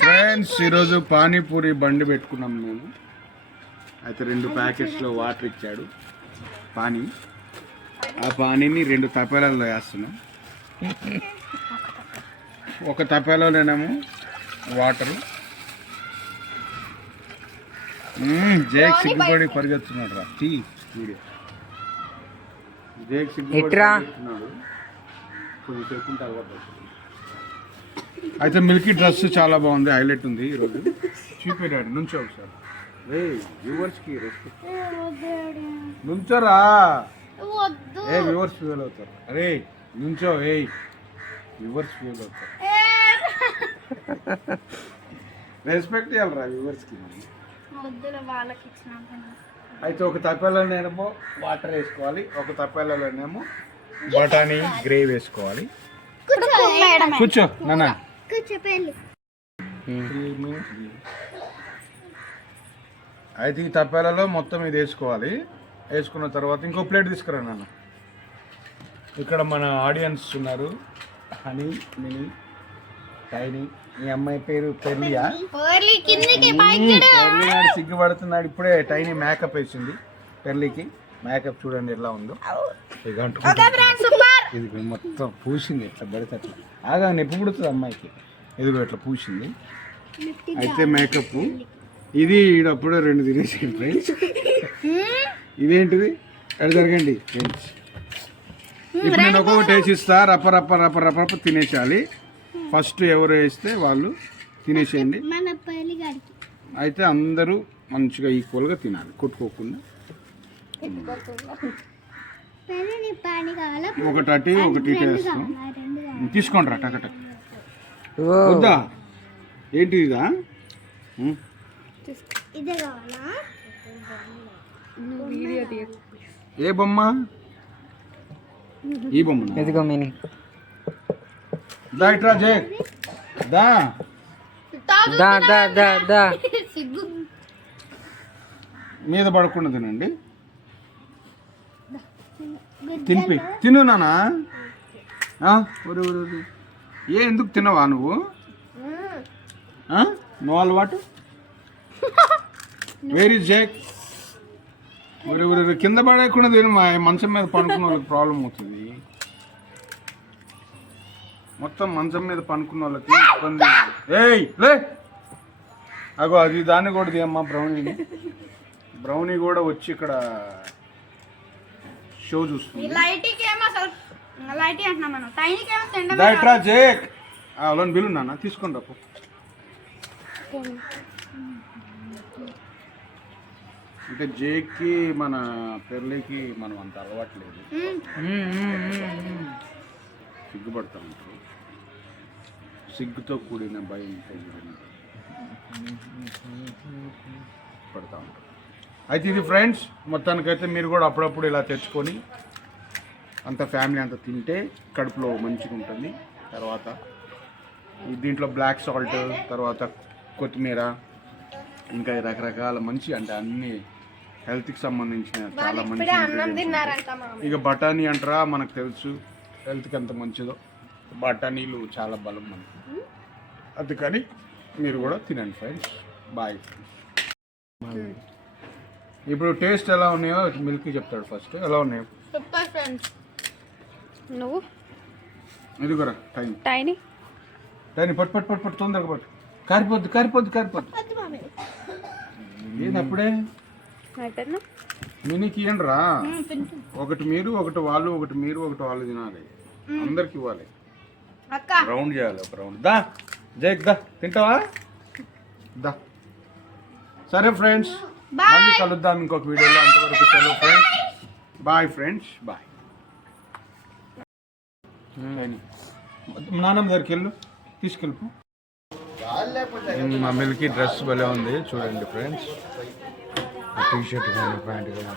Friends ఈరోజు పానీపూరి బండి పెట్టుకున్నాం మేము. అయితే 2 ప్యాకెట్స్లో వాటర్ ఇచ్చాడు పానీ. ఆ పానీని 2 తపేలలో వేస్తున్నాం. ఒక తపేలోనేమో వాటరు. జేక్ సిగ్గుపడి పరిగెత్తున్నాడు రా టీ వీడియో. జేక్ సిగ్గుపడి కొద్దిసేపు ఉంటే అలవాటు. అయితే మిల్కీ డ్రెస్ చాలా బాగుంది, హైలైట్ ఉంది ఈరోజు. చూపెట్టాడు నుంచో ఒకసారి. రే వ్యూవర్స్కి రెస్పెక్ట్ నుంచోరా. ఏ వ్యూవర్స్ ఫీల్ అవుతారు. అరే నుంచో. ఏ వ్యూవర్స్ ఫీల్ అవుతారు. రెస్పెక్ట్ ఇవ్వాలరా వ్యూవర్స్కి. అయితే ఒక తప్పేలోనేమో వాటర్ వేసుకోవాలి, ఒక తప్పేలోనేమో బఠానీ గ్రేవీ వేసుకోవాలి. కూర్చో నాన్న. అయితే ఈ తప్పేలలో మొత్తం ఇది వేసుకోవాలి. వేసుకున్న తర్వాత ఇంకో ప్లేట్ తీసుకురా నాన్న. ఇక్కడ మన ఆడియన్స్ ఉన్నారు. Honey, mini, tiny. మీ అమ్మాయి పేరు పెర్లియా? సిగ్గుపడుతున్నాడు ఇప్పుడే. టైనీ మేకప్ వేసింది పెర్లీకి. మేకప్ చూడండి ఎలా ఉందో. ఇది మొత్తం పూసింది ఎట్లా పడితే అట్లా. ఆగా నొప్పి పుడుతుంది అమ్మాయికి. ఇదిగో ఇట్లా పూసింది. అయితే మేకప్ ఇది ఈడప్పుడే 2 తినేసింది ఫ్రెండ్స్. ఇదేంటిది అది జరగండి ఫ్రెండ్స్. ఇప్పుడు నేను ఒక్కొక్కటి వేసి ఇస్తా. రప్ప రప్ప రప్ప రప్ప రప్ప తినేసేయాలి. ఫస్ట్ ఎవరు వేస్తే వాళ్ళు తినేసేయండి. అయితే అందరూ మంచిగా ఈక్వల్గా తినాలి, కొట్టుకోకుండా. ఒకటి అటు ఒకటి ఇటు వేస్తాం. తీసుకోండి రా టకటక్. వద్దా ఏంటి ఇదా? ఏ బొమ్మ? ఈ బొమ్మ. దా ఇట్రా జే. దా మీద పడకుండా తినండి. తినిపి తిను నానా. ఏ ఎందుకు తినవా నువ్వు? నో అలవాటు. Very Jake. కింద పడకుండా తిను. మంచం మీద పడుకున్న వాళ్ళకి ప్రాబ్లం అవుతుంది. మొత్తం మంచం మీద పనుకున్న వాళ్ళకి ఇబ్బంది. ఏయ్ లే అగో అది దాన్ని కూడా తీయమ్మా. బ్రౌనీని. బ్రౌనీ కూడా వచ్చి ఇక్కడ షో చూస్తుంది. జేక్ అలా బిల్లు నాన్న తీసుకొని రాపు. అంటే జేక్కి మన పెర్లీకి మనం అంత అలవాట్లేదు. సిగ్గుపడతా ఉంటారు. సిగ్గుతో కూడిన భయం పడతా ఉంటారు. అయితే ఇది ఫ్రెండ్స్ మొత్తానికైతే మీరు కూడా అప్పుడప్పుడు ఇలా తెచ్చుకొని అంత ఫ్యామిలీ అంతా తింటే కడుపులో మంచిగా ఉంటుంది. తర్వాత దీంట్లో బ్లాక్ సాల్ట్, తర్వాత కొత్తిమీర, ఇంకా రకరకాల మంచి అంటే అన్ని హెల్త్కి సంబంధించిన చాలా మంచి. ఇక బఠానీ అంటారా మనకు తెలుసు హెల్త్కి ఎంత మంచిదో. బఠానీలు చాలా బలం మనకు. అందుకని మీరు కూడా తినండి ఫ్రెండ్స్. బాయ్. ఇప్పుడు టేస్ట్ ఎలా ఉన్నాయో మిల్కీ చెప్తాడు ఫస్ట్. ఎలా ఉన్నాయో నువ్వు ఇదిగోరా టైనీ పట్టు పట్టు పట్టు పట్టు తొందరగా పట్టు. కారిపోద్దు కారిపోద్దు కారిపోద్దు. ఏంది అప్పుడే మినీకి ఇవ్వండి రా. ఒకటి మీరు ఒకటి వాళ్ళు, ఒకటి మీరు ఒకటి వాళ్ళు తినాలి. అందరికి ఇవ్వాలి. రౌండ్ చేయాలి. ఒక రౌండ్. దా జైక్ దా తింటావా? దా. సరే ఫ్రెండ్స్ మళ్ళీ కలుద్దాం ఇంకొక వీడియోలో. అంతవరకు చలో ఫ్రెండ్స్. Bye friends. బాయ్. నాన్నమ్మ దగ్గరికి వెళ్ళు, తీసుకెళ్ళిపో. మా మిల్కీ డ్రెస్ భలే ఉంది చూడండి ఫ్రెండ్స్. టీ షర్ట్ కానీ ప్యాంట్ కానీ.